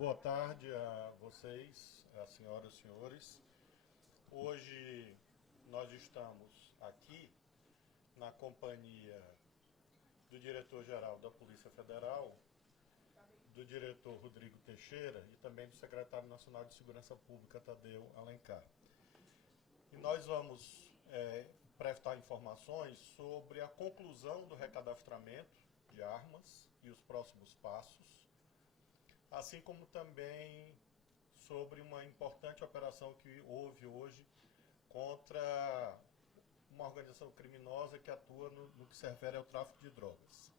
Boa tarde a vocês, a senhoras e senhores. Hoje nós estamos aqui na companhia do diretor-geral da Polícia Federal, do diretor Rodrigo Teixeira e também do secretário nacional de Segurança Pública, Tadeu Alencar. E nós vamos prestar informações sobre a conclusão do recadastramento de armas e os próximos passos, assim como também sobre uma importante operação que houve hoje contra uma organização criminosa que atua no que se refere ao tráfico de drogas.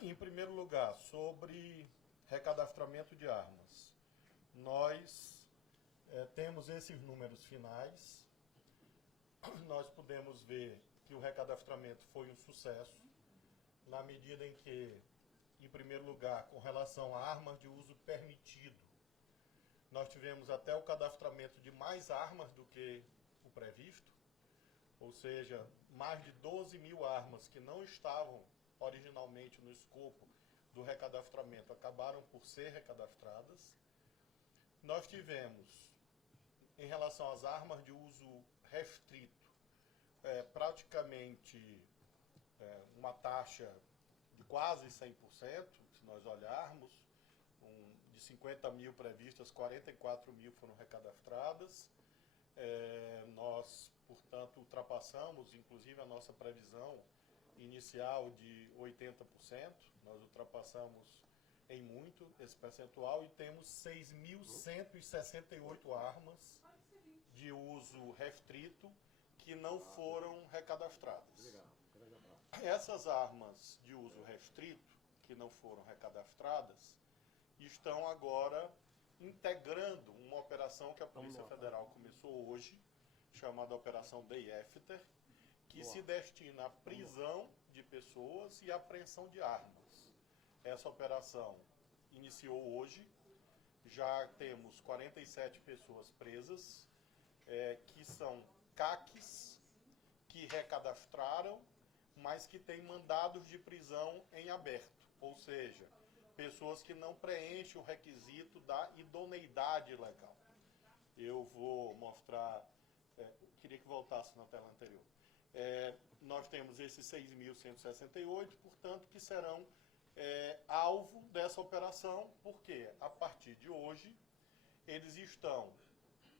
Em primeiro lugar, sobre recadastramento de armas. Nós temos esses números finais. Nós podemos ver que o recadastramento foi um sucesso, na medida em que, em primeiro lugar, com relação a armas de uso permitido, nós tivemos até o cadastramento de mais armas do que o previsto, ou seja, mais de 12 mil armas que não estavam originalmente no escopo do recadastramento acabaram por ser recadastradas. Nós tivemos, em relação às armas de uso restrito, praticamente uma taxa de quase 100%, se nós olharmos, de 50 mil previstas, 44 mil foram recadastradas. Nós, portanto, ultrapassamos, inclusive, a nossa previsão inicial de 80%, nós ultrapassamos em muito esse percentual e temos 6.168 armas de uso restrito que não foram recadastradas. Essas armas de uso restrito que não foram recadastradas estão agora integrando uma operação que a Polícia Federal começou hoje, chamada Operação Day After, que se destina à prisão de pessoas e à apreensão de armas. Essa operação iniciou hoje, já temos 47 pessoas presas, que são CACs, que recadastraram, mas que têm mandados de prisão em aberto, ou seja, pessoas que não preenchem o requisito da idoneidade legal. Eu vou mostrar, queria que voltasse na tela anterior. Nós temos esses 6.168, portanto, que serão alvo dessa operação, porque a partir de hoje eles estão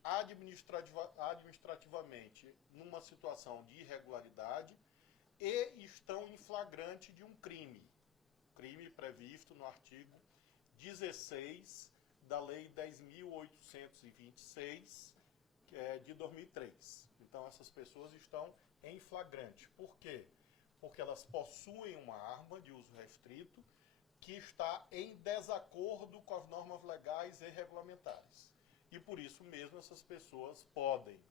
administrativamente numa situação de irregularidade e estão em flagrante de um crime previsto no artigo 16 da Lei 10.826, que é de 2003. Então, essas pessoas estão em flagrante. Por quê? Porque elas possuem uma arma de uso restrito que está em desacordo com as normas legais e regulamentares. E por isso mesmo essas pessoas podem,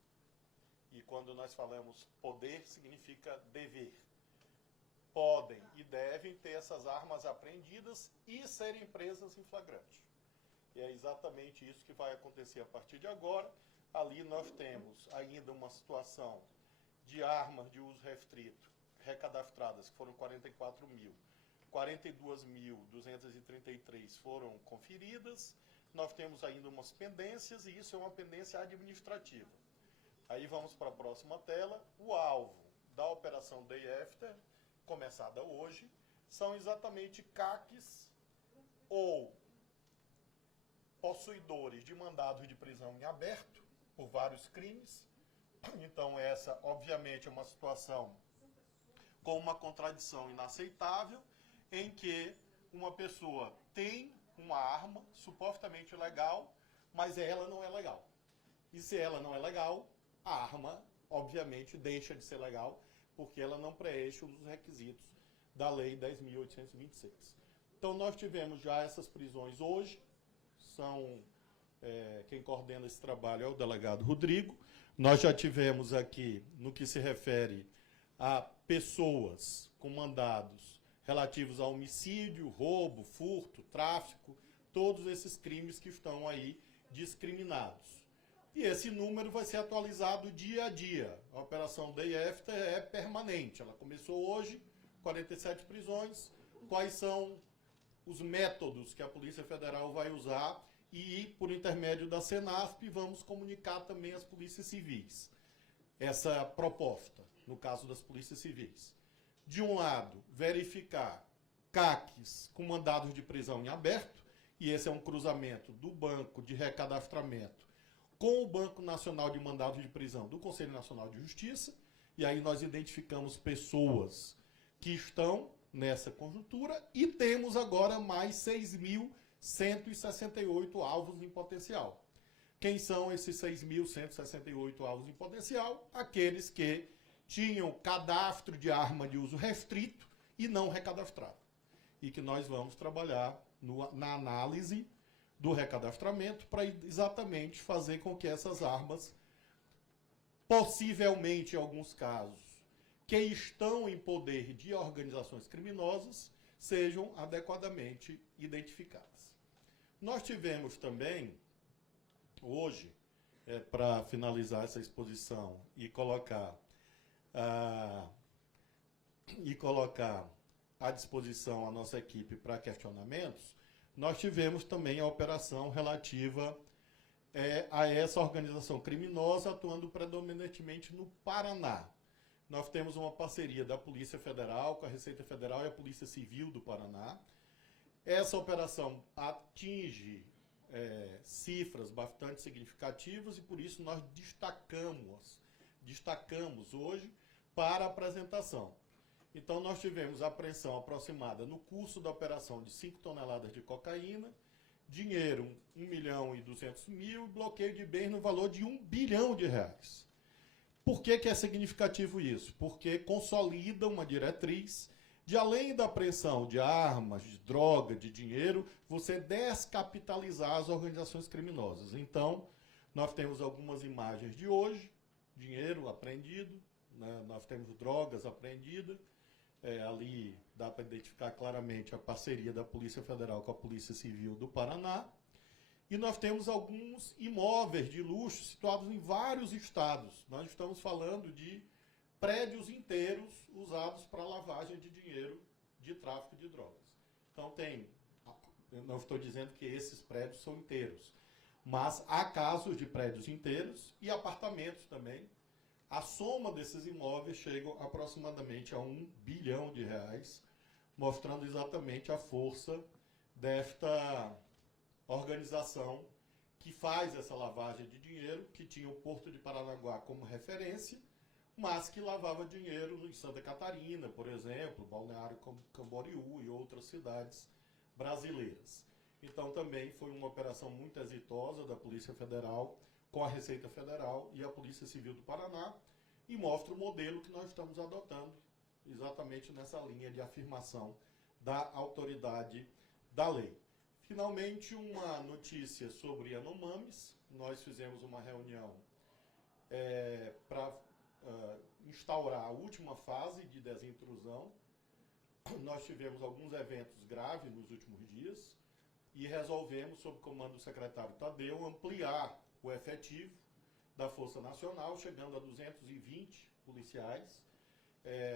e quando nós falamos poder, significa dever, podem e devem ter essas armas apreendidas e serem presas em flagrante. E é exatamente isso que vai acontecer a partir de agora. Ali nós temos ainda uma situação de armas de uso restrito recadastradas, que foram 44 mil. 42.233 foram conferidas. Nós temos ainda umas pendências, e isso é uma pendência administrativa. Aí vamos para a próxima tela. O alvo da Operação Day After, começada hoje, são exatamente CACs ou possuidores de mandados de prisão em aberto por vários crimes. Então, essa, obviamente, é uma situação com uma contradição inaceitável, em que uma pessoa tem uma arma supostamente legal, mas ela não é legal. E se ela não é legal, a arma, obviamente, deixa de ser legal, porque ela não preenche os requisitos da Lei 10.826. Então, nós tivemos já essas prisões hoje. Quem coordena esse trabalho é o delegado Rodrigo. Nós já tivemos aqui, no que se refere a pessoas com mandados relativos a homicídio, roubo, furto, tráfico, todos esses crimes que estão aí discriminados. E esse número vai ser atualizado dia a dia. A Operação Day After é permanente. Ela começou hoje, 47 prisões. Quais são os métodos que a Polícia Federal vai usar e, por intermédio da Senasp, vamos comunicar também às polícias civis essa proposta, no caso das polícias civis. De um lado, verificar CACs com mandados de prisão em aberto, e esse é um cruzamento do Banco de Recadastramento com o Banco Nacional de Mandados de Prisão do Conselho Nacional de Justiça, e aí nós identificamos pessoas que estão nessa conjuntura e temos agora mais 6.168 alvos em potencial. Quem são esses 6.168 alvos em potencial? Aqueles que tinham cadastro de arma de uso restrito e não recadastrado. E que nós vamos trabalhar na análise do recadastramento para exatamente fazer com que essas armas, possivelmente em alguns casos, que estão em poder de organizações criminosas, sejam adequadamente identificadas. Nós tivemos também, hoje, para finalizar essa exposição e colocar à disposição a nossa equipe para questionamentos, nós tivemos também a operação relativa a essa organização criminosa atuando predominantemente no Paraná. Nós temos uma parceria da Polícia Federal com a Receita Federal e a Polícia Civil do Paraná. Essa operação atinge cifras bastante significativas e por isso nós destacamos hoje para a apresentação. Então, nós tivemos a apreensão aproximada no curso da operação de 5 toneladas de cocaína, dinheiro 1.200.000, bloqueio de bens no valor de R$1 bilhão. Por que é significativo isso? Porque consolida uma diretriz de, além da apreensão de armas, de droga, de dinheiro, você descapitalizar as organizações criminosas. Então, nós temos algumas imagens de hoje, dinheiro apreendido, né? Nós temos drogas apreendidas. Ali dá para identificar claramente a parceria da Polícia Federal com a Polícia Civil do Paraná. E nós temos alguns imóveis de luxo situados em vários estados. Nós estamos falando de prédios inteiros usados para lavagem de dinheiro de tráfico de drogas. Então eu não estou dizendo que esses prédios são inteiros, mas há casos de prédios inteiros e apartamentos também. A soma desses imóveis chega aproximadamente a R$1 bilhão, mostrando exatamente a força desta organização que faz essa lavagem de dinheiro, que tinha o Porto de Paranaguá como referência, mas que lavava dinheiro em Santa Catarina, por exemplo, Balneário Camboriú e outras cidades brasileiras. Então também foi uma operação muito exitosa da Polícia Federal com a Receita Federal e a Polícia Civil do Paraná, e mostra o modelo que nós estamos adotando, exatamente nessa linha de afirmação da autoridade da lei. Finalmente, uma notícia sobre Yanomamis. Nós fizemos uma reunião para instaurar a última fase de desintrusão. Nós tivemos alguns eventos graves nos últimos dias e resolvemos, sob comando do secretário Tadeu, ampliar o efetivo da Força Nacional, chegando a 220 policiais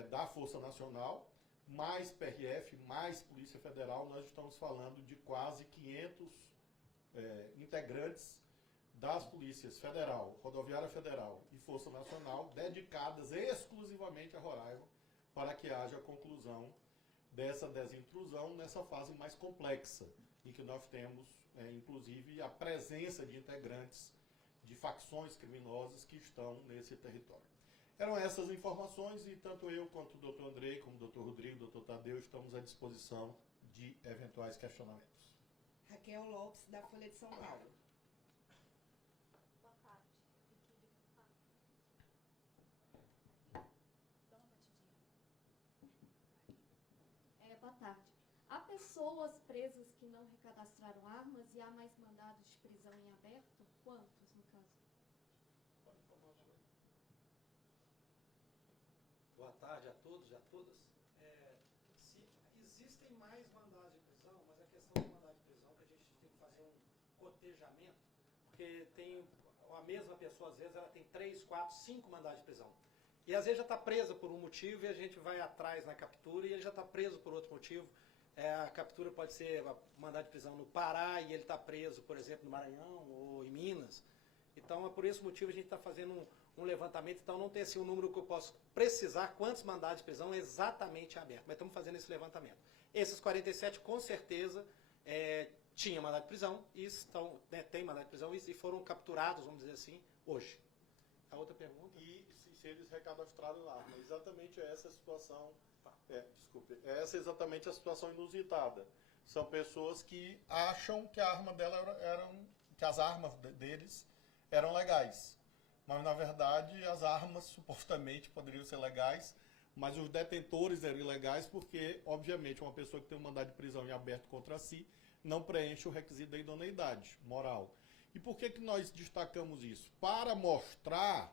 da Força Nacional, mais PRF, mais Polícia Federal. Nós estamos falando de quase 500 integrantes das polícias Federal, Rodoviária Federal e Força Nacional, dedicadas exclusivamente a Roraima, para que haja a conclusão dessa desintrusão nessa fase mais complexa, em que nós temos, inclusive, a presença de integrantes de facções criminosas que estão nesse território. Eram essas informações e tanto eu quanto o Dr. Andrei, como o Dr. Rodrigo, o Dr. Tadeu, estamos à disposição de eventuais questionamentos. Raquel Lopes, da Folha de São Paulo. Boa tarde. Dá uma batidinha. Boa tarde. Há pessoas presas que não recadastraram armas e há mais mandados de prisão em aberto? Quantos, no caso? Boa tarde a todos e a todas. Existem mais mandados de prisão, mas a questão do mandado de prisão que a gente tem que fazer um cotejamento, porque tem a mesma pessoa, às vezes, ela tem 3, 4, 5 mandados de prisão. E às vezes já está presa por um motivo e a gente vai atrás na captura e ele já está preso por outro motivo. A captura pode ser mandado de prisão no Pará e ele está preso, por exemplo, no Maranhão ou em Minas. Então, por esse motivo, a gente está fazendo um levantamento. Então, não tem assim um número que eu posso precisar quantos mandados de prisão exatamente abertos. Mas estamos fazendo esse levantamento. Esses 47, com certeza, tinha mandado de prisão e tem mandado de prisão e foram capturados, vamos dizer assim, hoje. A outra pergunta? E se eles recadastraram a arma. Exatamente essa a situação. Essa é exatamente a situação inusitada. São pessoas que acham que a arma dela que as armas deles eram legais. Mas, na verdade, as armas supostamente poderiam ser legais, mas os detentores eram ilegais porque, obviamente, uma pessoa que tem um mandado de prisão em aberto contra si não preenche o requisito da idoneidade moral. E por que nós destacamos isso? Para mostrar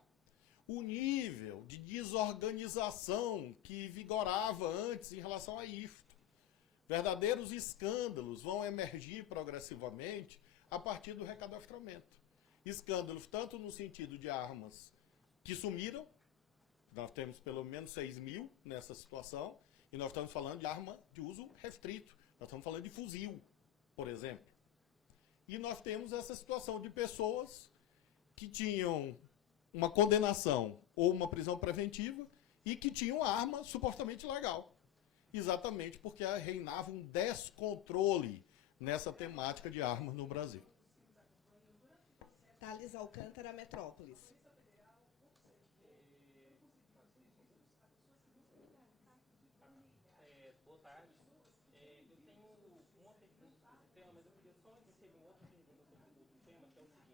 o nível de desorganização que vigorava antes em relação a isto. Verdadeiros escândalos vão emergir progressivamente a partir do recadastramento. Escândalos tanto no sentido de armas que sumiram, nós temos pelo menos 6 mil nessa situação, e nós estamos falando de arma de uso restrito, nós estamos falando de fuzil, por exemplo. E nós temos essa situação de pessoas que tinham uma condenação ou uma prisão preventiva e que tinham arma supostamente legal. Exatamente porque reinava um descontrole nessa temática de armas no Brasil. Thales Alcântara, Metrópolis. Boa tarde. Eu tenho uma pergunta sobre esse tema, mas eu queria só receber uma outra pergunta sobre outro tema, que é o seguinte.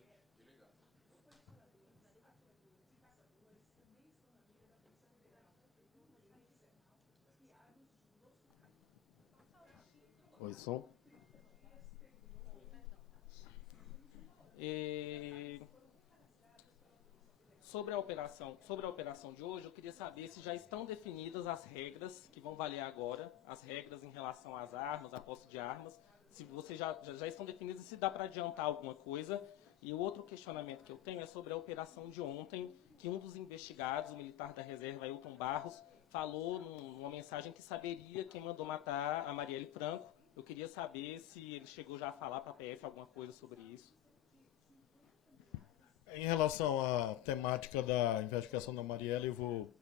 Oi, som. Sobre a operação de hoje, eu queria saber se já estão definidas as regras que vão valer agora, as regras em relação às armas, à posse de armas, se vocês já estão definidas e se dá para adiantar alguma coisa. E o outro questionamento que eu tenho é sobre a operação de ontem, que um dos investigados, o militar da reserva, Ailton Barros, falou numa mensagem que saberia quem mandou matar a Marielle Franco. Eu queria saber se ele chegou já a falar para a PF alguma coisa sobre isso. Em relação à temática da investigação da Marielle, eu vou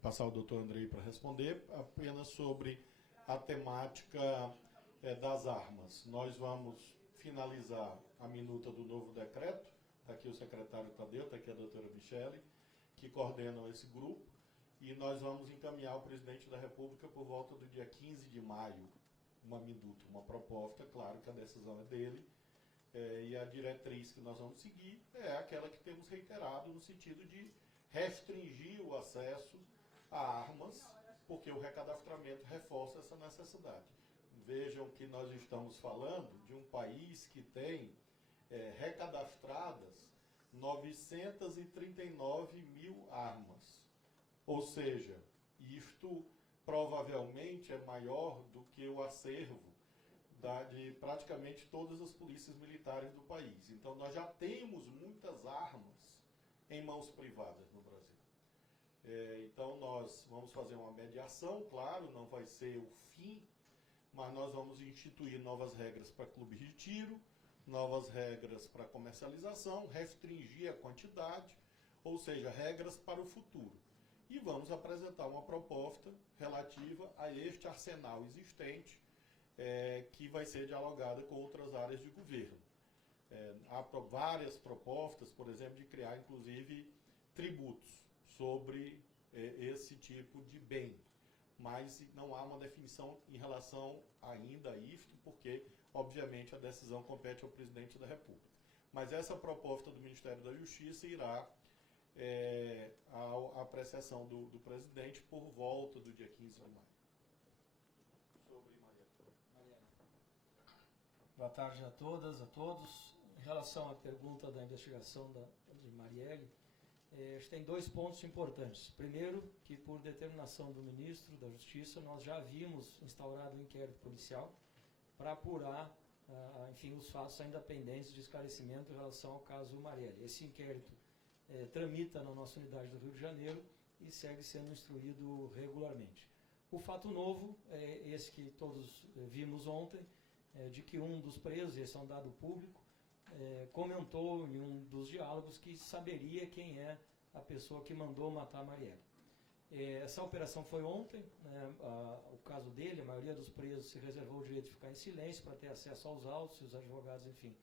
passar ao doutor Andrei para responder apenas sobre a temática das armas. Nós vamos finalizar a minuta do novo decreto, está aqui o secretário Tadeu, está aqui a doutora Michele, que coordenam esse grupo, e nós vamos encaminhar ao presidente da República por volta do dia 15 de maio, uma minuta, uma proposta, claro que a decisão é dele, e a diretriz que nós vamos seguir é aquela que temos reiterado no sentido de restringir o acesso a armas, porque o recadastramento reforça essa necessidade. Vejam que nós estamos falando de um país que tem recadastradas 939 mil armas. Ou seja, isto provavelmente é maior do que o acervo de praticamente todas as polícias militares do país. Então, nós já temos muitas armas em mãos privadas no Brasil. Então, nós vamos fazer uma mediação, claro, não vai ser o fim, mas nós vamos instituir novas regras para clubes de tiro, novas regras para comercialização, restringir a quantidade, ou seja, regras para o futuro. E vamos apresentar uma proposta relativa a este arsenal existente, que vai ser dialogada com outras áreas de governo. Há várias propostas, por exemplo, de criar, inclusive, tributos sobre esse tipo de bem. Mas não há uma definição em relação ainda a isto, porque, obviamente, a decisão compete ao presidente da República. Mas essa proposta do Ministério da Justiça irá à apreciação do presidente por volta do dia 15 de maio. Boa tarde a todas, a todos. Em relação à pergunta da investigação de Marielle, acho que tem 2 pontos importantes. Primeiro, que por determinação do ministro da Justiça, nós já havíamos instaurado um inquérito policial para apurar, enfim, os fatos ainda pendentes de esclarecimento em relação ao caso Marielle. Esse inquérito tramita na nossa unidade do Rio de Janeiro e segue sendo instruído regularmente. O fato novo é esse que todos vimos ontem, de que um dos presos, esse é um dado público, comentou em um dos diálogos que saberia quem é a pessoa que mandou matar a Marielle. Essa operação foi ontem, né, o caso dele, a maioria dos presos se reservou o direito de ficar em silêncio para ter acesso aos autos e os advogados, enfim,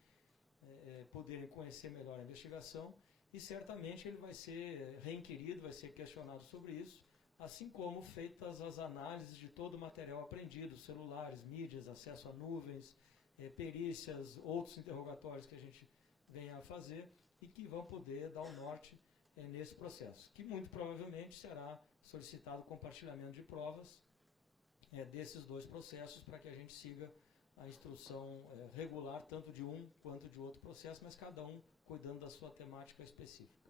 poderem conhecer melhor a investigação, e certamente ele vai ser reinquirido, vai ser questionado sobre isso, assim como feitas as análises de todo o material apreendido, celulares, mídias, acesso a nuvens, perícias, outros interrogatórios que a gente venha a fazer e que vão poder dar o norte nesse processo, que muito provavelmente será solicitado compartilhamento de provas desses dois processos para que a gente siga a instrução regular, tanto de um quanto de outro processo, mas cada um cuidando da sua temática específica.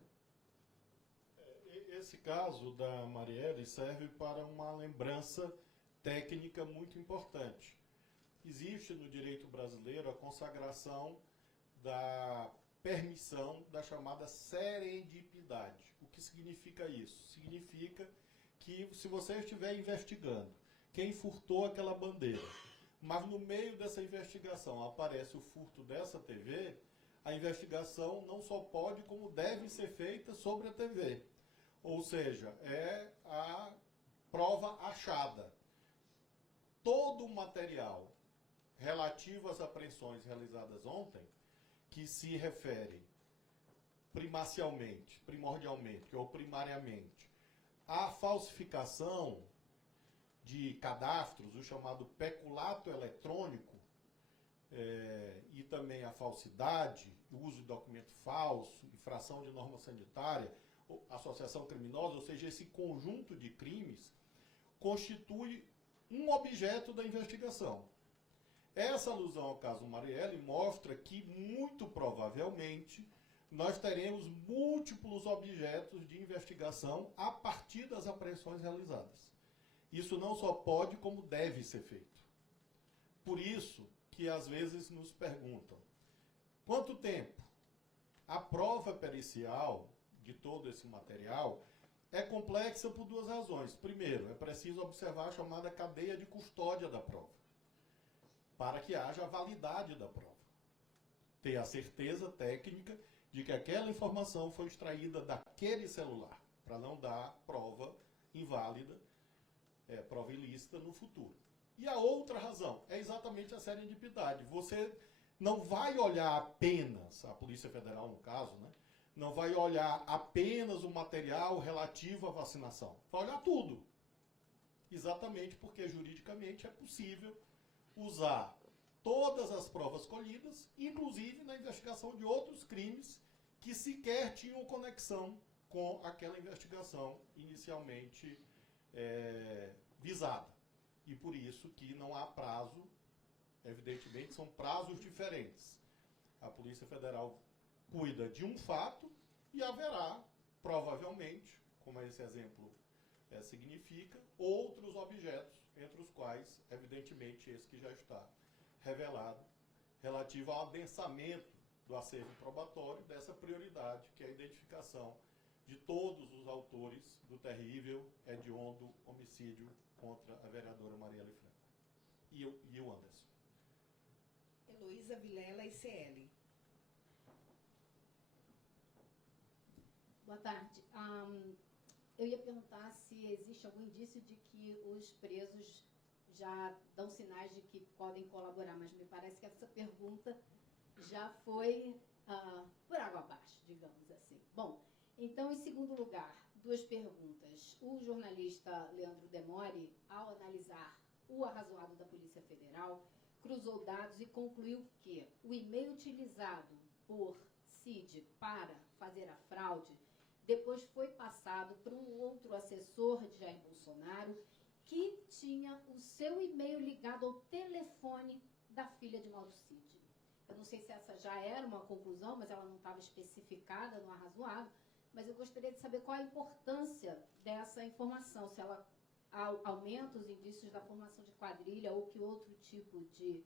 Esse caso da Marielle serve para uma lembrança técnica muito importante. Existe no direito brasileiro a consagração da permissão da chamada serendipidade. O que significa isso? Significa que se você estiver investigando quem furtou aquela bandeira, mas no meio dessa investigação aparece o furto dessa TV, a investigação não só pode, como deve ser feita sobre a TV. Ou seja, é a prova achada. Todo o material relativo às apreensões realizadas ontem, que se refere primordialmente ou primariamente à falsificação de cadastros, o chamado peculato eletrônico, e também a falsidade, o uso de documento falso, infração de norma sanitária, associação criminosa, ou seja, esse conjunto de crimes constitui um objeto da investigação. Essa alusão ao caso Marielle mostra que, muito provavelmente, nós teremos múltiplos objetos de investigação a partir das apreensões realizadas. Isso não só pode, como deve ser feito. Por isso que, às vezes, nos perguntam, quanto tempo? A prova pericial de todo esse material é complexa por duas razões. Primeiro, é preciso observar a chamada cadeia de custódia da prova, para que haja a validade da prova. Ter a certeza técnica de que aquela informação foi extraída daquele celular, para não dar prova inválida, prova ilícita no futuro. E a outra razão é exatamente a serendipidade. Você não vai olhar apenas, a Polícia Federal no caso, né, não vai olhar apenas o material relativo à vacinação. Vai olhar tudo. Exatamente porque juridicamente é possível usar todas as provas colhidas, inclusive na investigação de outros crimes que sequer tinham conexão com aquela investigação inicialmente visada. E por isso que não há prazo, evidentemente são prazos diferentes. A Polícia Federal cuida de um fato e haverá, provavelmente, como esse exemplo significa, outros objetos, entre os quais, evidentemente, esse que já está revelado, relativo ao adensamento do acervo probatório, dessa prioridade, que é a identificação de todos os autores do terrível, hediondo homicídio contra a vereadora Marielle Franco. E o Anderson. Heloísa Vilela, ICL. Boa tarde. Eu ia perguntar se existe algum indício de que os presos já dão sinais de que podem colaborar, mas me parece que essa pergunta já foi por água abaixo, digamos assim. Bom, então, em segundo lugar, duas perguntas. O jornalista Leandro Demore, ao analisar o arrazoado da Polícia Federal, cruzou dados e concluiu que o e-mail utilizado por Cid para fazer a fraude depois foi passado para um outro assessor de Jair Bolsonaro que tinha o seu e-mail ligado ao telefone da filha de Mauro Cid. Eu não sei se essa já era uma conclusão, mas ela não estava especificada no arrazoado, mas eu gostaria de saber qual a importância dessa informação, se ela aumenta os indícios da formação de quadrilha ou que outro tipo de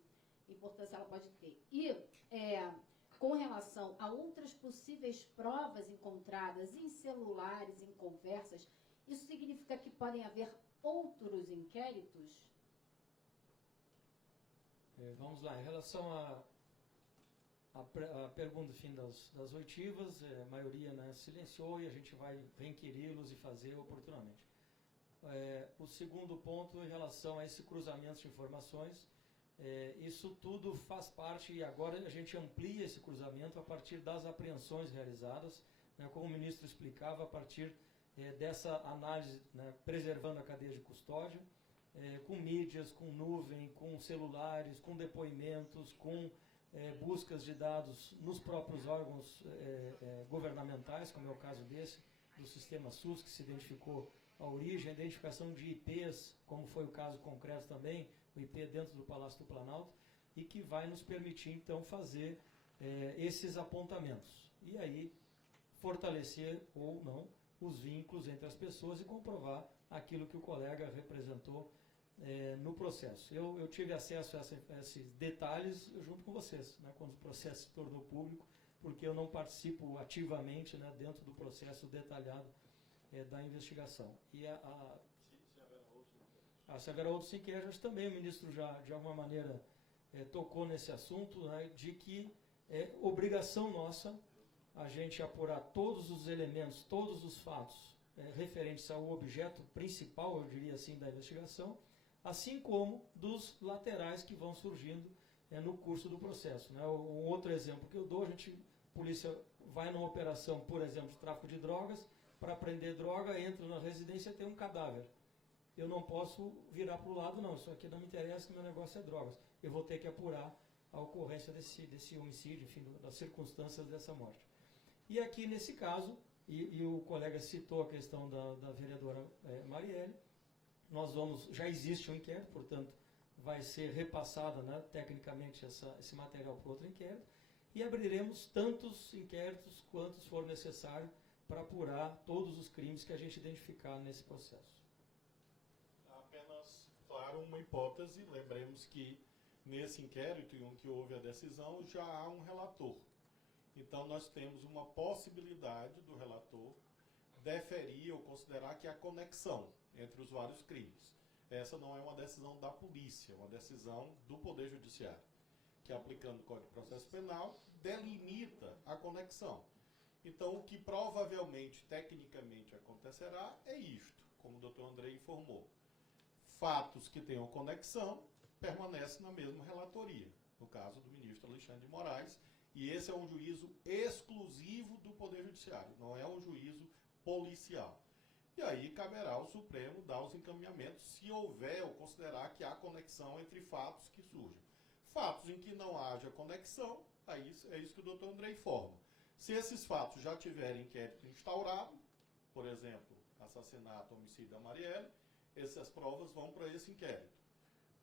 importância ela pode ter. E com relação a outras possíveis provas encontradas em celulares, em conversas, isso significa que podem haver outros inquéritos? Vamos lá, em relação à pergunta, fim das oitivas, a maioria, né, silenciou e a gente vai requiri-los e fazer oportunamente. O segundo ponto, em relação a esse cruzamento de informações, isso tudo faz parte, e agora a gente amplia esse cruzamento a partir das apreensões realizadas, né, como o ministro explicava, a partir dessa análise, né, preservando a cadeia de custódia, com mídias, com nuvem, com celulares, com depoimentos, com buscas de dados nos próprios órgãos governamentais, como é o caso desse, do sistema SUS, que se identificou a origem, a identificação de IPs, como foi o caso concreto também, o IP dentro do Palácio do Planalto, e que vai nos permitir, então, fazer esses apontamentos. E aí, fortalecer ou não os vínculos entre as pessoas e comprovar aquilo que o colega representou no processo. Eu tive acesso a esses detalhes junto com vocês, né, quando o processo se tornou público, porque eu não participo ativamente, né, dentro do processo detalhado da investigação. E se haverá outros inquéritos, também o ministro já, de alguma maneira, tocou nesse assunto, né, de que é obrigação nossa a gente apurar todos os elementos, todos os fatos referentes ao objeto principal, eu diria assim, da investigação, assim como dos laterais que vão surgindo no curso do processo, né? Um outro exemplo que eu dou, a polícia vai numa operação, por exemplo, de tráfico de drogas, para prender droga, entra na residência e tem um cadáver. Eu não posso virar para o lado, não, isso aqui não me interessa, que meu negócio é drogas. Eu vou ter que apurar a ocorrência desse homicídio, enfim, das circunstâncias dessa morte. E aqui, nesse caso, e o colega citou a questão da vereadora Marielle, já existe um inquérito, portanto, vai ser repassada, né, tecnicamente esse material para outro inquérito, e abriremos tantos inquéritos quantos for necessário para apurar todos os crimes que a gente identificar nesse processo. Apenas, claro, uma hipótese, lembremos que nesse inquérito em que houve a decisão já há um relator. Então nós temos uma possibilidade do relator deferir ou considerar que há conexão entre os vários crimes. Essa não é uma decisão da polícia, é uma decisão do Poder Judiciário, que aplicando o Código de Processo Penal delimita a conexão. Então o que provavelmente, tecnicamente acontecerá é isto, como o Dr. Andrei informou. Fatos que tenham conexão permanecem na mesma relatoria, no caso do ministro Alexandre de Moraes, e esse é um juízo exclusivo do Poder Judiciário, não é um juízo policial. E aí caberá ao Supremo dar os encaminhamentos se houver ou considerar que há conexão entre fatos que surjam. Fatos em que não haja conexão, aí é isso que o doutor Andrei informa. Se esses fatos já tiverem inquérito instaurado, por exemplo, assassinato, homicídio da Marielle, essas provas vão para esse inquérito.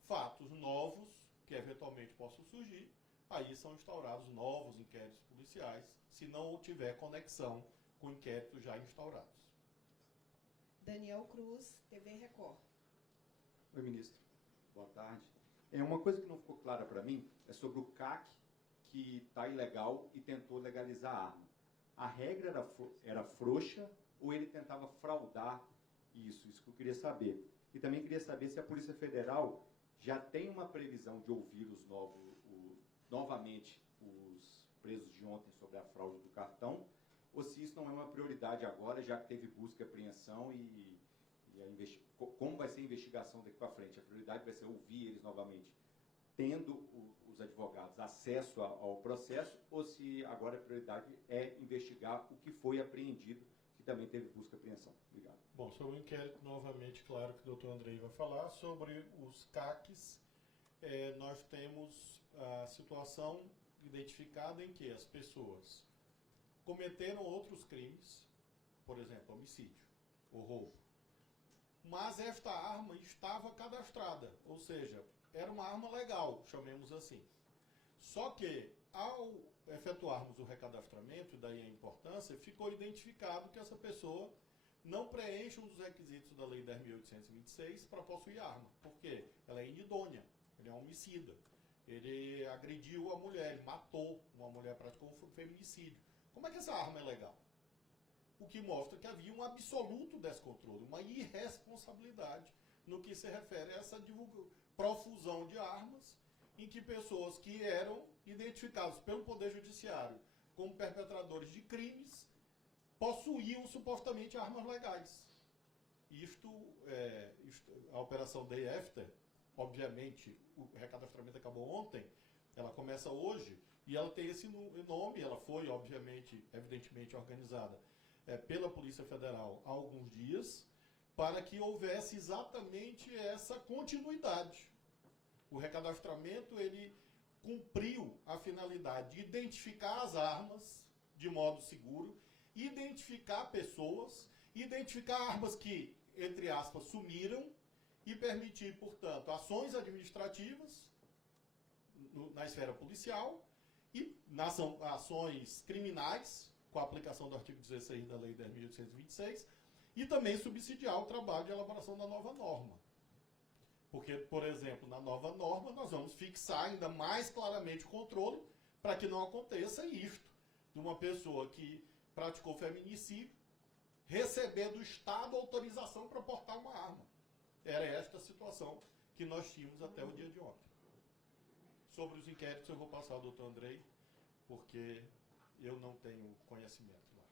Fatos novos, que eventualmente possam surgir, aí são instaurados novos inquéritos policiais, se não tiver conexão com inquéritos já instaurados. Daniel Cruz, TV Record. Oi, ministro. Boa tarde. Uma coisa que não ficou clara para mim é sobre o CAC, que está ilegal e tentou legalizar a arma. A regra era frouxa ou ele tentava fraudar isso? Isso que eu queria saber. E também queria saber se a Polícia Federal já tem uma previsão de ouvir novamente os presos de ontem sobre a fraude do cartão, ou se isso não é uma prioridade agora, já que teve busca e apreensão como vai ser a investigação daqui para frente? A prioridade vai ser ouvir eles novamente, tendo os advogados acesso ao processo, ou se agora a prioridade é investigar o que foi apreendido, que também teve busca e apreensão. Obrigado. Bom, sobre o inquérito, novamente, claro que o doutor Andrei vai falar. Sobre os CACs, nós temos a situação identificada em que as pessoas cometeram outros crimes, por exemplo, homicídio ou roubo, mas esta arma estava cadastrada, ou seja, era uma arma legal, chamemos assim. Só que, ao efetuarmos o recadastramento, e daí a importância, ficou identificado que essa pessoa não preenche um dos requisitos da Lei 10.826 para possuir arma. Por quê? Ela é inidônea, ele é um homicida. Ele agrediu a mulher, ele matou uma mulher, praticou um feminicídio. Como é que essa arma é legal? O que mostra que havia um absoluto descontrole, uma irresponsabilidade no que se refere a essa profusão de armas, em que pessoas que eram identificadas pelo Poder Judiciário como perpetradores de crimes possuíam supostamente armas legais. A Operação Day After, obviamente, o recadastramento acabou ontem, ela começa hoje, e ela tem esse nome, ela foi, obviamente, evidentemente organizada pela Polícia Federal há alguns dias, para que houvesse exatamente essa continuidade. O recadastramento, ele cumpriu a finalidade de identificar as armas de modo seguro, identificar pessoas, identificar armas que, entre aspas, sumiram e permitir, portanto, ações administrativas na esfera policial e nas ações criminais, com a aplicação do artigo 16 da Lei 10.826, e também subsidiar o trabalho de elaboração da nova norma. Porque, por exemplo, na nova norma, nós vamos fixar ainda mais claramente o controle para que não aconteça isto, de uma pessoa que praticou feminicídio receber do Estado autorização para portar uma arma. Era esta a situação que nós tínhamos até o dia de ontem. Sobre os inquéritos, eu vou passar ao doutor Andrei, porque eu não tenho conhecimento lá.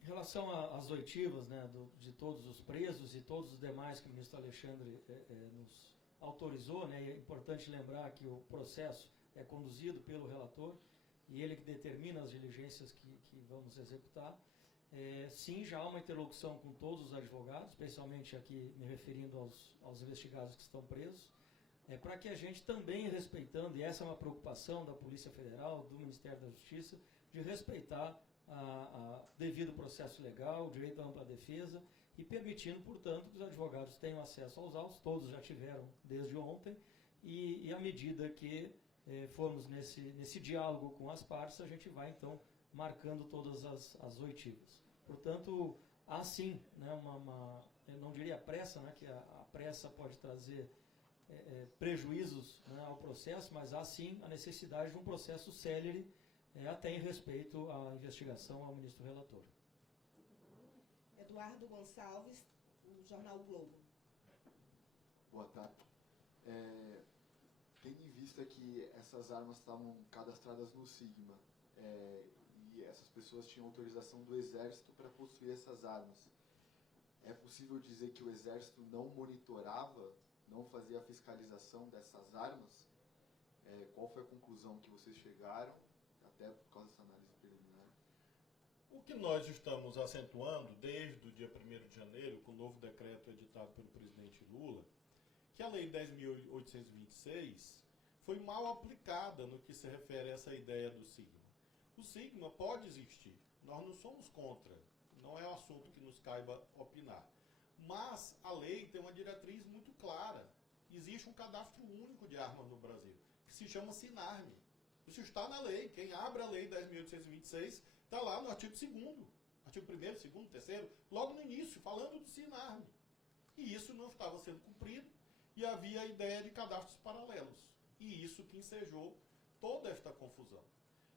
Em relação às oitivas, né, de todos os presos e todos os demais que o ministro Alexandre nos autorizou, né, é importante lembrar que o processo é conduzido pelo relator e ele que determina as diligências que vamos executar. Sim, já há uma interlocução com todos os advogados, especialmente aqui me referindo aos investigados que estão presos, para que a gente também respeitando, e essa é uma preocupação da Polícia Federal, do Ministério da Justiça, de respeitar devido processo legal, o direito à ampla defesa, e permitindo, portanto, que os advogados tenham acesso aos autos, todos já tiveram desde ontem, e à medida que formos nesse diálogo com as partes, a gente vai, então, marcando todas as oitivas. Portanto, há sim, né, eu não diria pressa, né, que a pressa pode trazer prejuízos, né, ao processo, mas há sim a necessidade de um processo célere, até em respeito à investigação ao ministro relator. Eduardo Gonçalves, do jornal o Globo. Boa tarde. Tendo em vista que essas armas estavam cadastradas no Sigma, e essas pessoas tinham autorização do Exército para possuir essas armas, é possível dizer que o Exército não monitorava, não fazia a fiscalização dessas armas? Qual foi a conclusão que vocês chegaram, até por causa dessa análise preliminar? O que nós estamos acentuando desde o dia 1º de janeiro, com o novo decreto editado pelo presidente Lula, que a Lei 10.826 foi mal aplicada no que se refere a essa ideia do Sigma. O Sigma pode existir, nós não somos contra, não é um assunto que nos caiba opinar. Mas a lei tem uma diretriz muito clara. Existe um cadastro único de armas no Brasil, que se chama SINARME. Isso está na lei. Quem abre a Lei 10.826 está lá no artigo 2º. Artigo 1º, 2º, 3º, logo no início, falando do SINARME. E isso não estava sendo cumprido e havia a ideia de cadastros paralelos. E isso que ensejou toda esta confusão.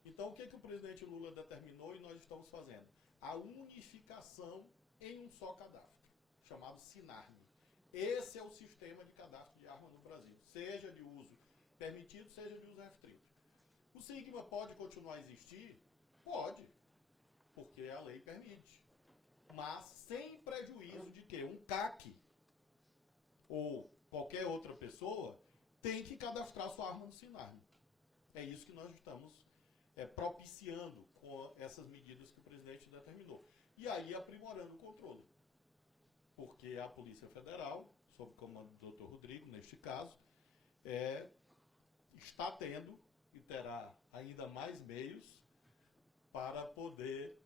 Então, o que o presidente Lula determinou e nós estamos fazendo? A unificação em um só cadastro, chamado SINARME. Esse é o sistema de cadastro de arma no Brasil, seja de uso permitido, seja de uso restrito. O Sigma pode continuar a existir? Pode, porque a lei permite. Mas sem prejuízo de que um CAC ou qualquer outra pessoa tem que cadastrar sua arma no SINARME. É isso que nós estamos propiciando com essas medidas que o presidente determinou. E aí aprimorando o controle. Porque a Polícia Federal, sob o comando do Dr. Rodrigo, neste caso, está tendo e terá ainda mais meios para poder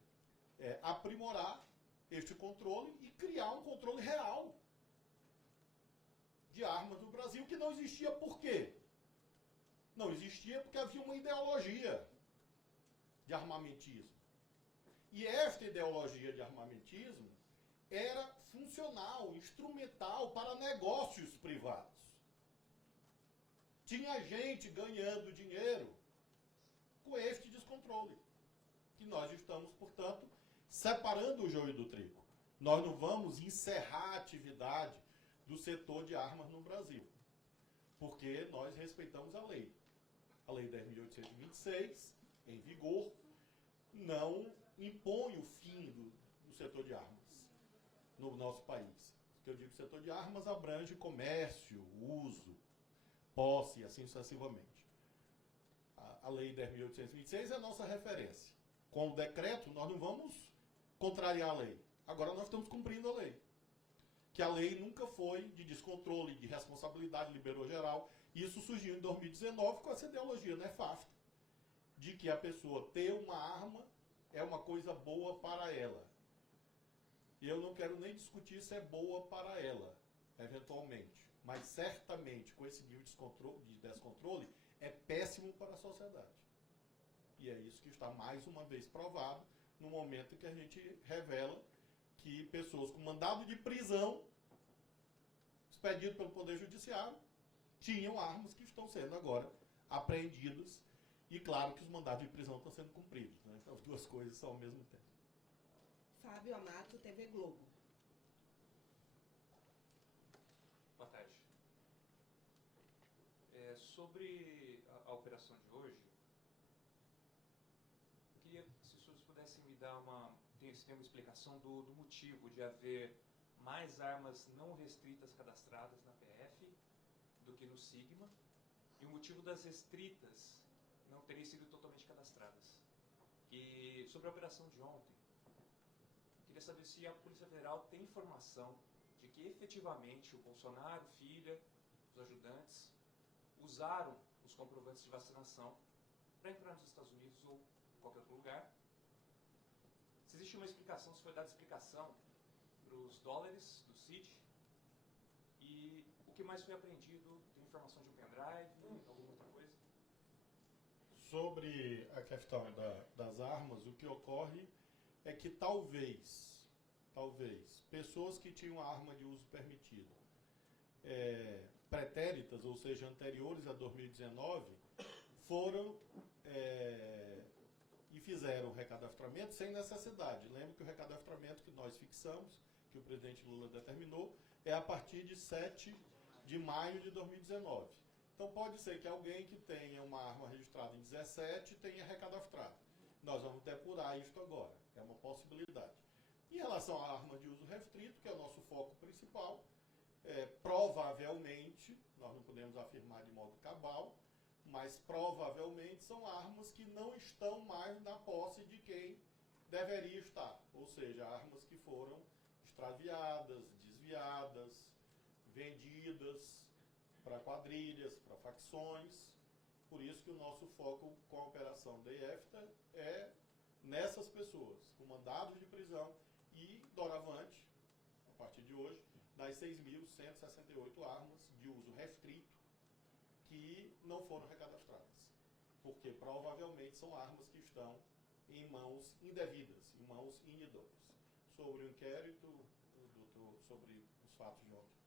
aprimorar este controle e criar um controle real de armas no Brasil, que não existia por quê? Não existia porque havia uma ideologia de armamentismo. E esta ideologia de armamentismo era funcional, instrumental para negócios privados. Tinha gente ganhando dinheiro com este descontrole. Que nós estamos, portanto, separando o joio do trigo. Nós não vamos encerrar a atividade do setor de armas no Brasil, porque nós respeitamos a lei. A Lei 10.826, em vigor, não impõe o fim do setor de armas no nosso país. Eu digo que o setor de armas abrange comércio, uso, posse e assim sucessivamente. A Lei 10.826 é a nossa referência. Com o decreto, nós não vamos contrariar a lei. Agora nós estamos cumprindo a lei. Que a lei nunca foi de descontrole, de responsabilidade, liberou geral. Isso surgiu em 2019 com essa ideologia nefasta de que a pessoa ter uma arma é uma coisa boa para ela. E eu não quero nem discutir se é boa para ela, eventualmente. Mas certamente, com esse nível de descontrole, é péssimo para a sociedade. E é isso que está mais uma vez provado no momento em que a gente revela que pessoas com mandado de prisão, expedido pelo Poder Judiciário, tinham armas que estão sendo agora apreendidas. E claro que os mandados de prisão estão sendo cumpridos, né? Então as duas coisas são ao mesmo tempo. Fábio Amato, TV Globo. Boa tarde. Sobre a operação de hoje, eu queria se os senhores pudessem me dar uma explicação do motivo de haver mais armas não restritas cadastradas na PF do que no Sigma, e o motivo das restritas não terem sido totalmente cadastradas. E sobre a operação de ontem, queria saber se a Polícia Federal tem informação de que efetivamente o Bolsonaro, filha, os ajudantes, usaram os comprovantes de vacinação para entrar nos Estados Unidos ou em qualquer outro lugar. Se existe uma explicação, se foi dada explicação para os dólares do CID, e o que mais foi apreendido, tem informação de um pendrive, alguma outra coisa? Sobre a questão das armas, o que ocorre é que talvez, pessoas que tinham arma de uso permitido, pretéritas, ou seja, anteriores a 2019, foram e fizeram o recadastramento sem necessidade. Lembra que o recadastramento que nós fixamos, que o presidente Lula determinou, é a partir de 7 de maio de 2019. Então pode ser que alguém que tenha uma arma registrada em 17 tenha recadastrado. Nós vamos depurar isto agora, é uma possibilidade. Em relação à arma de uso restrito, que é o nosso foco principal, provavelmente, nós não podemos afirmar de modo cabal, mas provavelmente são armas que não estão mais na posse de quem deveria estar. Ou seja, armas que foram extraviadas, desviadas, vendidas para quadrilhas, para facções. Por isso que o nosso foco com a operação DEFTA é nessas pessoas, com mandados de prisão e, doravante, a partir de hoje, das 6.168 armas de uso restrito que não foram recadastradas. Porque provavelmente são armas que estão em mãos indevidas, em mãos inidôneas. Sobre o inquérito, doutor, sobre os fatos de ontem.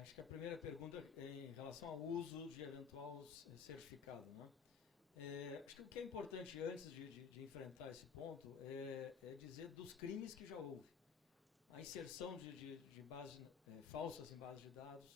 Acho que a primeira pergunta é em relação ao uso de eventual certificado, né? Acho que o que é importante antes de enfrentar esse ponto é dizer dos crimes que já houve. A inserção de bases falsas em bases de dados,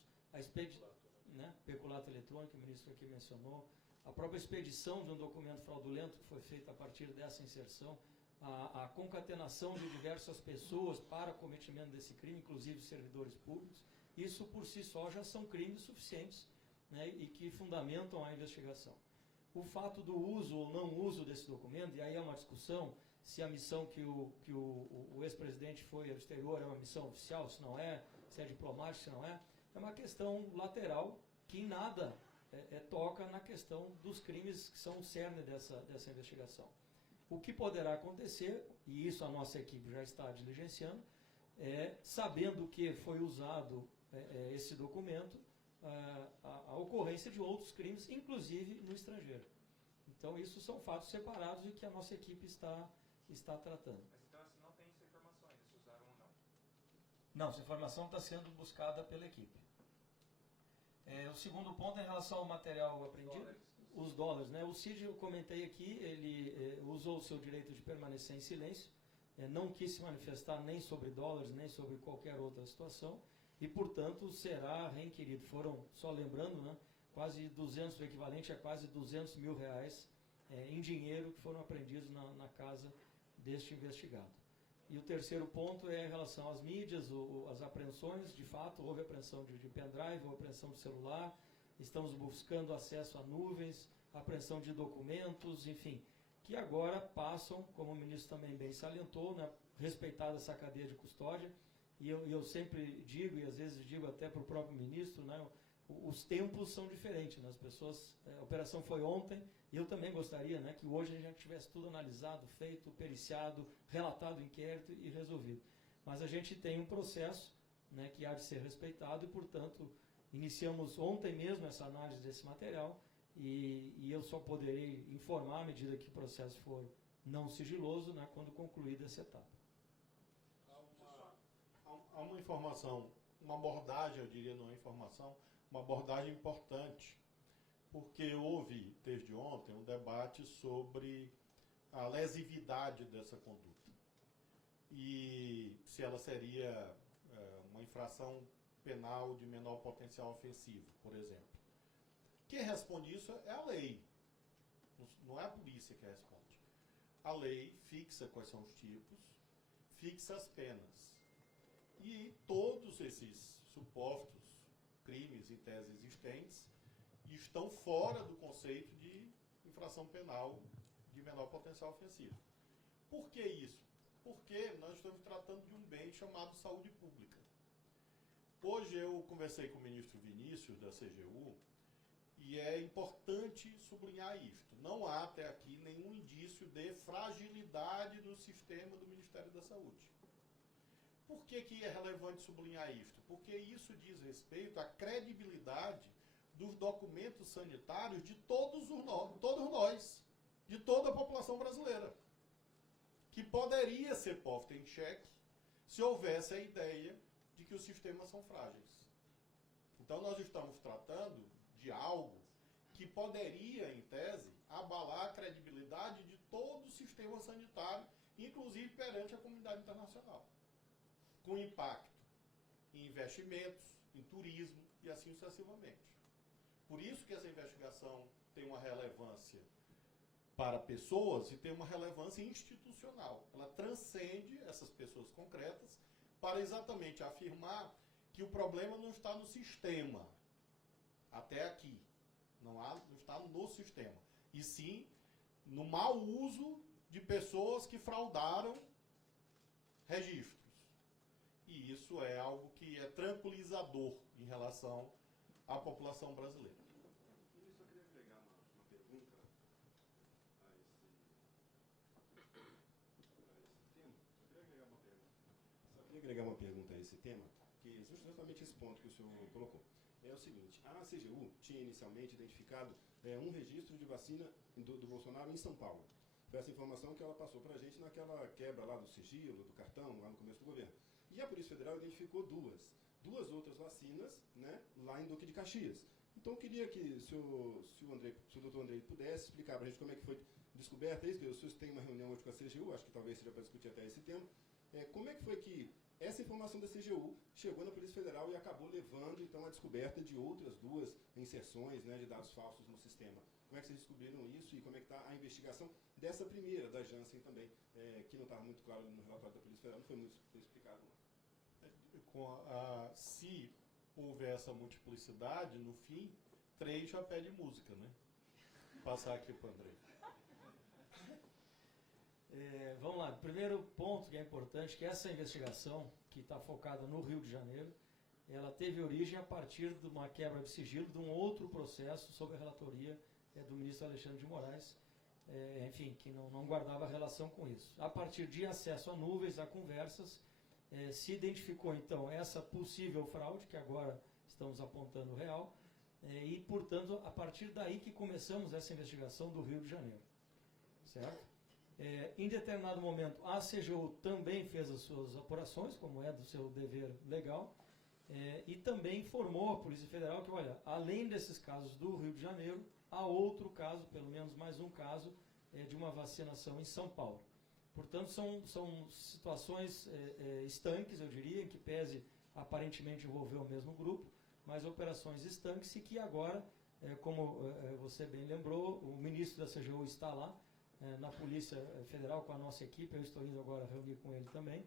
peculato eletrônico, que o ministro aqui mencionou, a própria expedição de um documento fraudulento que foi feita a partir dessa inserção, a concatenação de diversas pessoas para cometimento desse crime, inclusive servidores públicos, isso por si só já são crimes suficientes, né, e que fundamentam a investigação. O fato do uso ou não uso desse documento, e aí é uma discussão se a missão que o ex-presidente foi ao exterior é uma missão oficial, se não é, se é diplomática, se não é uma questão lateral que em nada toca na questão dos crimes que são o cerne dessa investigação. O que poderá acontecer, e isso a nossa equipe já está diligenciando, sabendo que foi usado esse documento, a ocorrência de outros crimes, inclusive no estrangeiro. Então, isso são fatos separados e que a nossa equipe está tratando. Mas então, assim, não tem essa informação ainda, se usaram ou não? Não, essa informação está sendo buscada pela equipe. O segundo ponto é em relação ao material apreendido. Os dólares, né? O CID, eu comentei aqui, ele usou o seu direito de permanecer em silêncio, não quis se manifestar nem sobre dólares, nem sobre qualquer outra situação, e, portanto, será reinquirido. Foram, só lembrando, né, quase 200, o equivalente a quase 200 mil reais em dinheiro que foram apreendidos na casa deste investigado. E o terceiro ponto é em relação às mídias, as apreensões. De fato, houve apreensão de pendrive, houve apreensão de celular, estamos buscando acesso a nuvens, apreensão de documentos, enfim, que agora passam, como o ministro também bem salientou, né, respeitada essa cadeia de custódia. E eu sempre digo, e às vezes digo até para o próprio ministro, né, os tempos são diferentes, né, as pessoas, a operação foi ontem, e eu também gostaria, né, que hoje a gente tivesse tudo analisado, feito, periciado, relatado o inquérito e resolvido. Mas a gente tem um processo, né, que há de ser respeitado e, portanto, iniciamos ontem mesmo essa análise desse material e eu só poderei informar à medida que o processo for não sigiloso, né, quando concluída essa etapa. Há uma informação, uma abordagem, eu diria, não é informação, uma abordagem importante, porque houve, desde ontem, um debate sobre a lesividade dessa conduta e se ela seria uma infração penal de menor potencial ofensivo, por exemplo. Quem responde isso é a lei, não é a polícia que responde. A lei fixa quais são os tipos, fixa as penas. E todos esses supostos crimes, em tese existentes, estão fora do conceito de infração penal de menor potencial ofensivo. Por que isso? Porque nós estamos tratando de um bem chamado saúde pública. Hoje eu conversei com o ministro Vinícius, da CGU, e é importante sublinhar isto. Não há até aqui nenhum indício de fragilidade no sistema do Ministério da Saúde. Por que é relevante sublinhar isto? Porque isso diz respeito à credibilidade dos documentos sanitários de todos nós, de toda a população brasileira, que poderia ser posta em xeque se houvesse a ideia de que os sistemas são frágeis. Então nós estamos tratando de algo que poderia, em tese, abalar a credibilidade de todo o sistema sanitário, inclusive perante a comunidade internacional, com impacto em investimentos, em turismo e assim sucessivamente. Por isso que essa investigação tem uma relevância para pessoas e tem uma relevância institucional. Ela transcende essas pessoas concretas para exatamente afirmar que o problema não está no sistema, até aqui, não está no sistema, e sim no mau uso de pessoas que fraudaram registros. E isso é algo que é tranquilizador em relação à população brasileira. Eu só queria agregar uma pergunta a esse tema. Só queria agregar uma pergunta a esse tema, que justamente esse ponto que o senhor colocou. É o seguinte, a CGU tinha inicialmente identificado um registro de vacina do Bolsonaro em São Paulo. Foi essa informação que ela passou para a gente naquela quebra lá do sigilo, do cartão, lá no começo do governo. E a Polícia Federal identificou duas outras vacinas, né, lá em Duque de Caxias. Então eu queria que se o doutor Andrei pudesse explicar para a gente como é que foi descoberta isso, que os senhores têm uma reunião hoje com a CGU, acho que talvez seja para discutir até esse tema. Como é que foi que essa informação da CGU chegou na Polícia Federal e acabou levando, então, a descoberta de outras duas inserções, né, de dados falsos no sistema? Como é que vocês descobriram isso e como é que está a investigação dessa primeira, da Janssen também, que não estava muito claro no relatório da Polícia Federal, não foi muito explicado, não. Se houver essa multiplicidade, no fim, 3 já pede música, né? Vou passar aqui para o Andrei. Vamos lá, primeiro ponto que é importante, que essa investigação, que está focada no Rio de Janeiro, ela teve origem a partir de uma quebra de sigilo de um outro processo sob a relatoria do ministro Alexandre de Moraes, enfim, que não guardava relação com isso. A partir de acesso a nuvens, a conversas, se identificou então essa possível fraude, que agora estamos apontando real, e portanto a partir daí que começamos essa investigação do Rio de Janeiro, certo? Em determinado momento a CGU também fez as suas apurações, como é do seu dever legal, e também informou a Polícia Federal que, olha, além desses casos do Rio de Janeiro, há outro caso, pelo menos mais um caso, de uma vacinação em São Paulo. Portanto, são situações estanques, eu diria, em que pese aparentemente envolver o mesmo grupo, mas operações estanques e que agora, como você bem lembrou, o ministro da CGU está lá, na Polícia Federal com a nossa equipe, eu estou indo agora reunir com ele também,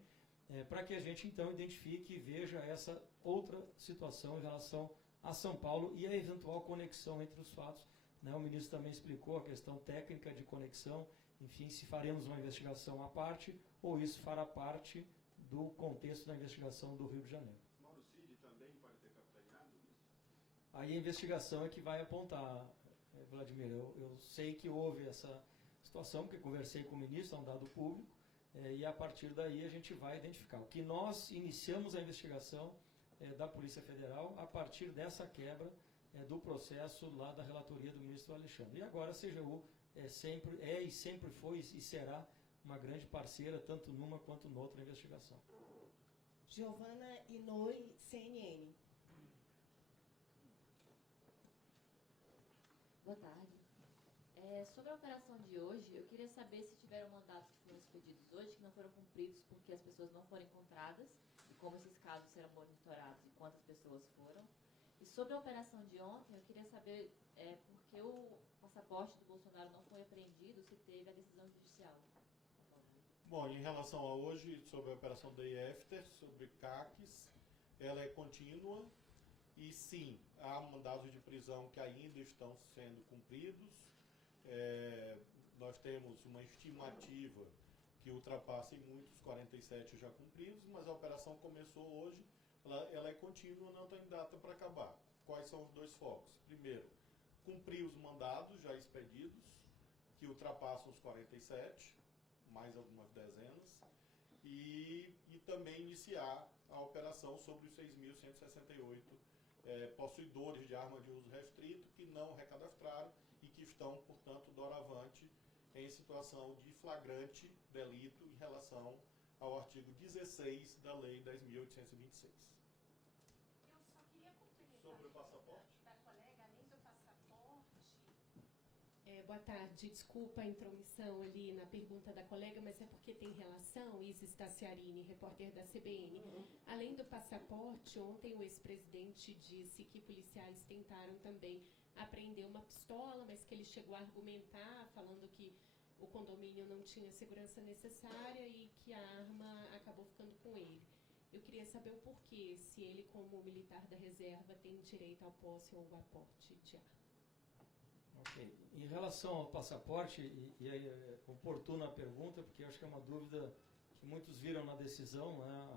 para que a gente então identifique e veja essa outra situação em relação a São Paulo e a eventual conexão entre os fatos. Né? O ministro também explicou a questão técnica de conexão, enfim, se faremos uma investigação à parte ou isso fará parte do contexto da investigação do Rio de Janeiro. Mauro Cid também pode ter capitaneado isso? Aí a investigação é que vai apontar, Vladimir. Eu sei que houve essa situação, porque conversei com o ministro, é um dado público, e a partir daí a gente vai identificar. O que nós iniciamos a investigação da Polícia Federal a partir dessa quebra do processo lá da relatoria do ministro Alexandre. E agora a CGU e sempre foi e será uma grande parceira, tanto numa quanto noutra investigação. Giovana Inoi, CNN. Boa tarde. Sobre a operação de hoje, eu queria saber se tiveram mandatos que foram expedidos hoje, que não foram cumpridos porque as pessoas não foram encontradas, e como esses casos serão monitorados e quantas pessoas foram. E sobre a operação de ontem, eu queria saber por que o passaporte do Bolsonaro não foi apreendido, se teve a decisão judicial. Bom, em relação a hoje, sobre a operação Day After, sobre CACs, ela é contínua e sim, há mandados de prisão que ainda estão sendo cumpridos. Nós temos uma estimativa que ultrapassa em muitos 47 já cumpridos, mas a operação começou hoje, ela é contínua, não tem data para acabar. Quais são os dois focos? Primeiro, cumprir os mandados já expedidos, que ultrapassam os 47, mais algumas dezenas, e também iniciar a operação sobre os 6.168 possuidores de arma de uso restrito que não recadastraram e que estão, portanto, doravante em situação de flagrante delito em relação ao artigo 16 da Lei 10.826. Eu só queria complementar sobre o passaporte. Da colega, além do passaporte. Boa tarde, desculpa a intromissão ali na pergunta da colega, mas é porque tem relação, Isis Tassiarini, repórter da CBN. Além do passaporte, ontem o ex-presidente disse que policiais tentaram também apreender uma pistola, mas que ele chegou a argumentar, falando que o condomínio não tinha a segurança necessária e que a arma acabou ficando com ele. Eu queria saber o porquê, se ele, como militar da reserva, tem direito ao posse ou ao aporte de arma. Ok. Em relação ao passaporte, e aí é oportuna a pergunta, porque eu acho que é uma dúvida que muitos viram na decisão, né,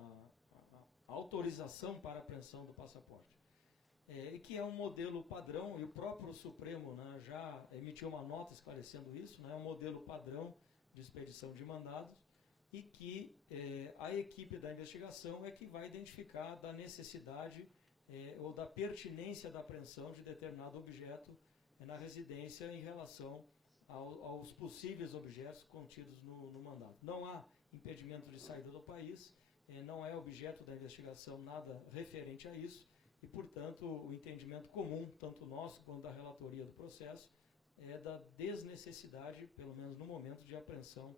a autorização para a apreensão do passaporte. E que é um modelo padrão, e o próprio Supremo, né, já emitiu uma nota esclarecendo isso, né, é um modelo padrão de expedição de mandados, e que a equipe da investigação é que vai identificar da necessidade ou da pertinência da apreensão de determinado objeto na residência em relação aos possíveis objetos contidos no mandato. Não há impedimento de saída do país, não é objeto da investigação nada referente a isso, e, portanto, o entendimento comum, tanto nosso quanto da relatoria do processo, é da desnecessidade, pelo menos no momento de apreensão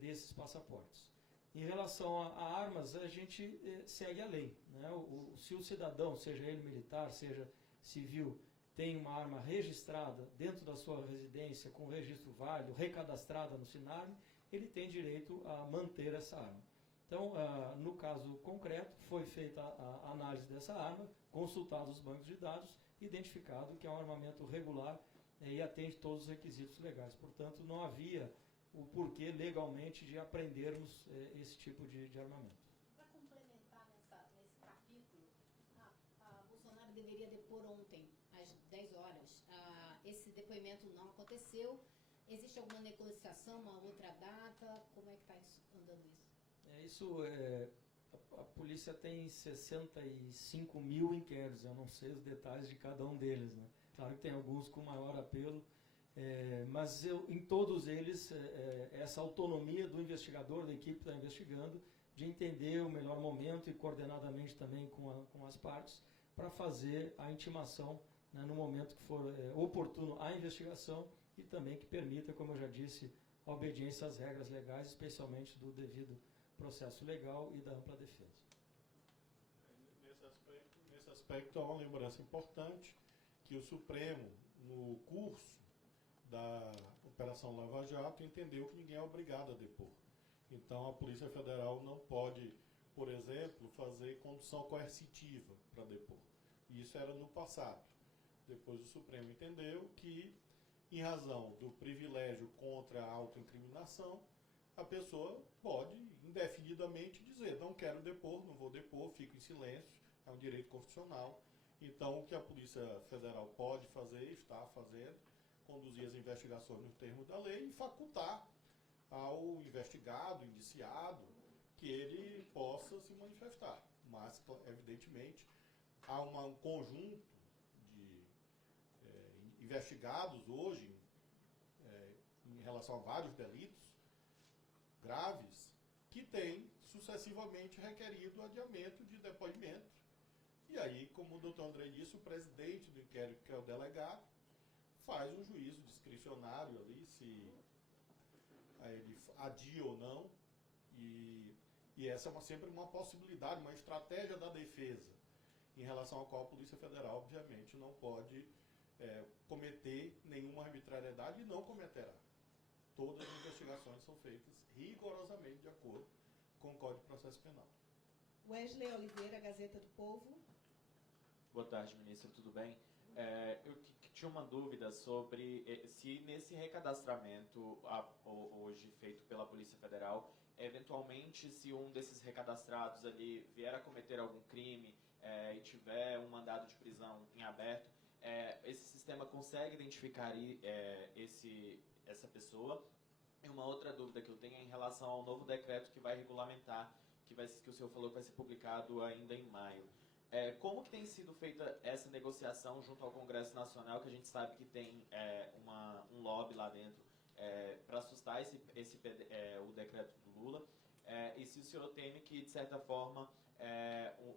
desses passaportes. Em relação a armas, a gente segue a lei, né? Se o cidadão, seja ele militar, seja civil, tem uma arma registrada dentro da sua residência, com registro válido, recadastrada no SINARME, ele tem direito a manter essa arma. Então, no caso concreto, foi feita a análise dessa arma, consultados os bancos de dados, identificado que é um armamento regular e atende todos os requisitos legais. Portanto, não havia o porquê legalmente de apreendermos esse tipo de armamento. Para complementar nesse capítulo, Bolsonaro deveria depor ontem, às 10 horas. Esse depoimento não aconteceu. Existe alguma negociação, uma outra data? Como é que está andando isso? A polícia tem 65 mil inquéritos, eu não sei os detalhes de cada um deles, né? Claro que tem alguns com maior apelo, mas em todos eles, essa autonomia do investigador, da equipe que está investigando, de entender o melhor momento e coordenadamente também com as partes, para fazer a intimação, né, no momento que for oportuno a investigação e também que permita, como eu já disse, a obediência às regras legais, especialmente do devido processo legal e da ampla defesa. Nesse aspecto, há uma lembrança importante que o Supremo, no curso da Operação Lava Jato, entendeu que ninguém é obrigado a depor. Então, a Polícia Federal não pode, por exemplo, fazer condução coercitiva para depor. Isso era no passado. Depois o Supremo entendeu que, em razão do privilégio contra a autoincriminação, a pessoa pode, indefinidamente, dizer: não quero depor, não vou depor, fico em silêncio, é um direito constitucional. Então, o que a Polícia Federal pode fazer, está fazendo, conduzir as investigações no termo da lei e facultar ao investigado, indiciado, que ele possa se manifestar. Mas, evidentemente, há um conjunto de investigados hoje, em relação a vários delitos graves, que têm sucessivamente requerido adiamento de depoimento. E aí, como o doutor André disse, o presidente do inquérito, que é o delegado, faz um juízo discricionário ali, se ele adia ou não. E essa é sempre uma possibilidade, uma estratégia da defesa, em relação à qual a Polícia Federal, obviamente, não pode cometer nenhuma arbitrariedade e não cometerá. Todas as investigações são feitas rigorosamente de acordo com o Código de Processo Penal. Wesley Oliveira, Gazeta do Povo. Boa tarde, ministro, tudo bem? Eu tinha uma dúvida sobre se nesse recadastramento hoje feito pela Polícia Federal, eventualmente, se um desses recadastrados ali vier a cometer algum crime e tiver um mandado de prisão em aberto, esse sistema consegue identificar essa pessoa? E uma outra dúvida que eu tenho é em relação ao novo decreto que vai regulamentar, que o senhor falou que vai ser publicado ainda em maio. Como que tem sido feita essa negociação junto ao Congresso Nacional, que a gente sabe que tem um lobby lá dentro para assustar o decreto do Lula, e se o senhor teme que, de certa forma,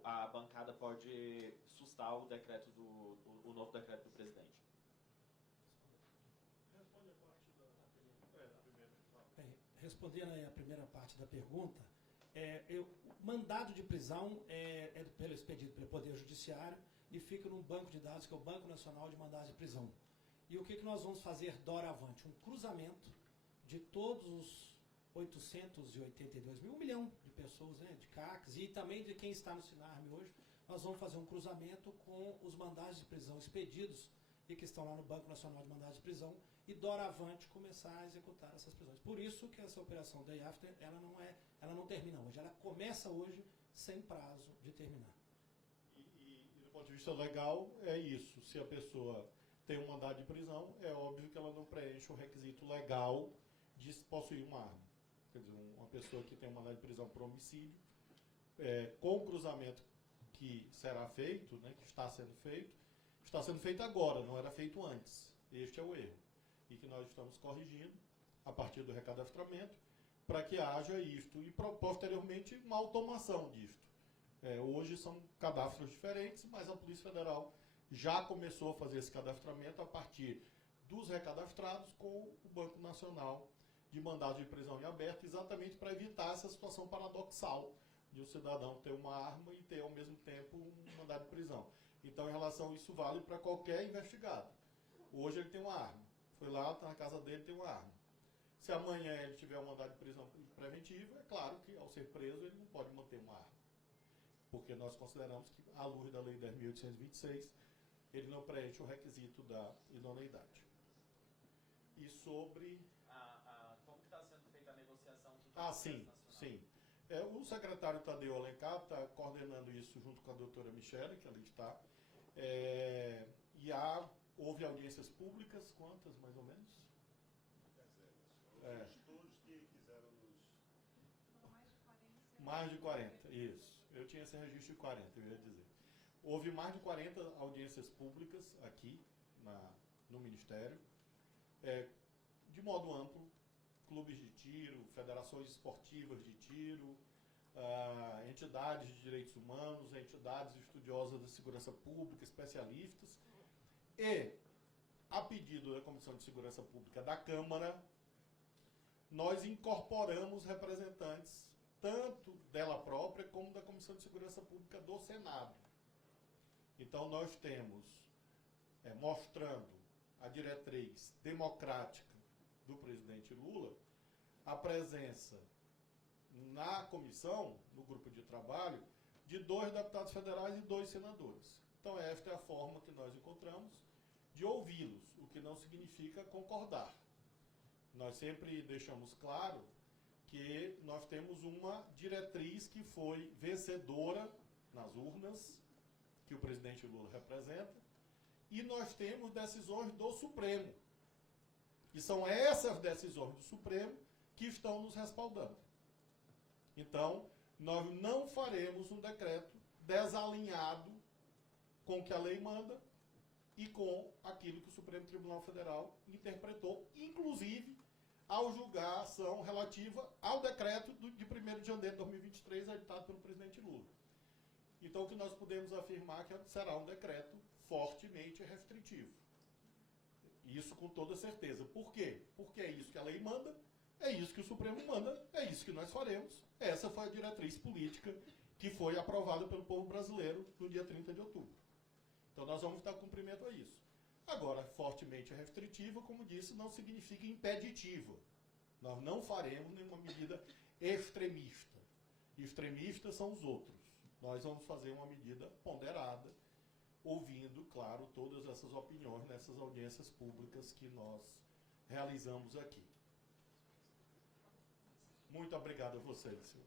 a bancada pode sustar o decreto o novo decreto do presidente? Respondendo aí a primeira parte da pergunta, mandado de prisão pelo expedido pelo Poder Judiciário e fica num banco de dados, que é o Banco Nacional de Mandados de Prisão. E o que nós vamos fazer doravante? Um cruzamento de todos os 882 mil, 1 milhão de pessoas, né, de CACs, e também de quem está no Sinarme hoje. Nós vamos fazer um cruzamento com os mandados de prisão expedidos e que estão lá no Banco Nacional de Mandados de Prisão, e doravante começar a executar essas prisões. Por isso que essa operação Day After, ela não termina hoje, ela começa hoje sem prazo de terminar. E do ponto de vista legal, é isso. Se a pessoa tem um mandado de prisão, é óbvio que ela não preenche o requisito legal de possuir uma arma. Quer dizer, uma pessoa que tem um mandado de prisão por homicídio, com o cruzamento que será feito, né, que está sendo feito agora, não era feito antes. Este é o erro. E que nós estamos corrigindo a partir do recadastramento para que haja isto e posteriormente uma automação disto. Hoje são cadastros diferentes, mas a Polícia Federal já começou a fazer esse cadastramento a partir dos recadastrados com o Banco Nacional de Mandados de Prisão em Aberto, exatamente para evitar essa situação paradoxal de o cidadão ter uma arma e ter ao mesmo tempo um mandado de prisão. Então, em relação a isso, vale para qualquer investigado. Hoje ele tem uma arma. Foi lá, está na casa dele, tem uma arma. Se amanhã ele tiver um mandado de prisão preventivo, é claro que, ao ser preso, ele não pode manter uma arma. Porque nós consideramos que, à luz da Lei 10.826, ele não preenche o requisito da idoneidade. E sobre... Como está sendo feita a negociação? Sim. O secretário Tadeu Alencar está coordenando isso junto com a doutora Michele, que ali está. Houve audiências públicas, quantas, mais ou menos? Todos que quiseram nos... Mais de 40, isso. Eu tinha esse registro de 40, eu ia dizer. Houve mais de 40 audiências públicas aqui no Ministério, de modo amplo, clubes de tiro, federações esportivas de tiro, entidades de direitos humanos, entidades estudiosas de segurança pública, especialistas, e, a pedido da Comissão de Segurança Pública da Câmara, nós incorporamos representantes tanto dela própria como da Comissão de Segurança Pública do Senado. Então, nós temos, mostrando a diretriz democrática do presidente Lula, a presença na comissão, no grupo de trabalho, de 2 deputados federais e 2 senadores. Então, esta é a forma que nós encontramos de ouvi-los, o que não significa concordar. Nós sempre deixamos claro que nós temos uma diretriz que foi vencedora nas urnas, que o presidente Lula representa, e nós temos decisões do Supremo. E são essas decisões do Supremo que estão nos respaldando. Então, nós não faremos um decreto desalinhado com o que a lei manda e com aquilo que o Supremo Tribunal Federal interpretou, inclusive ao julgar a ação relativa ao decreto de 1º de janeiro de 2023, editado pelo presidente Lula. Então, o que nós podemos afirmar que será um decreto fortemente restritivo. Isso com toda certeza. Por quê? Porque é isso que a lei manda, é isso que o Supremo manda, é isso que nós faremos. Essa foi a diretriz política que foi aprovada pelo povo brasileiro no dia 30 de outubro. Então, nós vamos dar cumprimento a isso. Agora, fortemente restritiva, como disse, não significa impeditiva. Nós não faremos nenhuma medida extremista. Extremistas são os outros. Nós vamos fazer uma medida ponderada, ouvindo, claro, todas essas opiniões nessas audiências públicas que nós realizamos aqui. Muito obrigado a vocês, senhor.